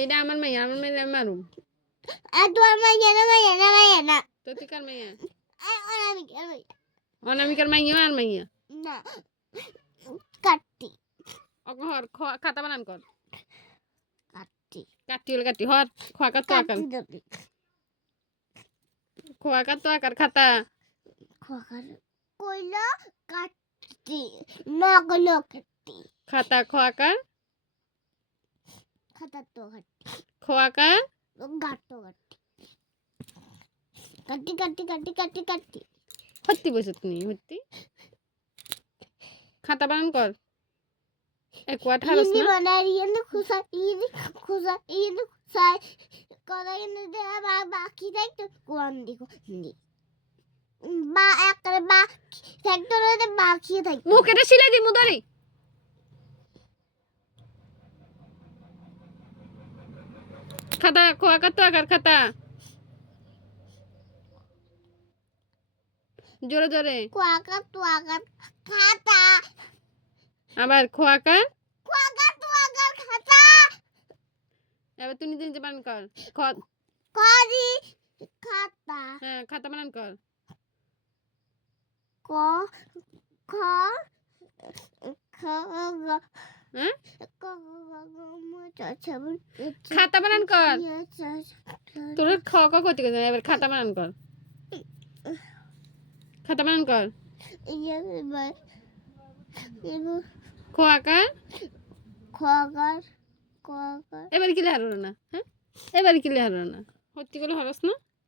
এটা আমার মাইয়া মারুম তোমার মাইয়া না তো তুই কার মাইয়া অনামিকার মাইয়া অনামিকার মাইয়া আর মাইয়া না কাটি হর খাতা বানান কর কাটি কাটি হলে কাটি হর খোয়াকার তো আকার খোয়াকার তো আকার খাতা কইলো কাটি নগলো কাটি খাতা খোয়াকার খাতা তো কাটি খোয়াকার গাটো কাটি কাটি কাটি কাটি কাটি হত্তি বসে তুমি হত্তি খাতা বানান কর এক ওয়াট হারস ইনি না বানাই ইনি খুসা করা ইনি দে বাকি দেখতে কোন দিকো নি বা একবারে বা সেক্টরে বাকি থাকে মুখেটা সিলাই দি মুদারি খাতা খোয়াকার তো আকার খাতা জোরে জোরে কোয়াকা তো আগার খাতা আবার খোয়াকার খাতা এবার তুই নিজে নিজে বানান কর করি খাতা হ্যাঁ খাতা বানান কর ক খ খ হ্যাঁ ক খাতা বানান কর তোর খ ক করতে গেছে এবার খাতা বানান কর খাতা বানান কর খোয়াকার খোয়াকার এবার কি লেহার না হ্যাঁ এবার কি লেহার না হত্যি করে হরস না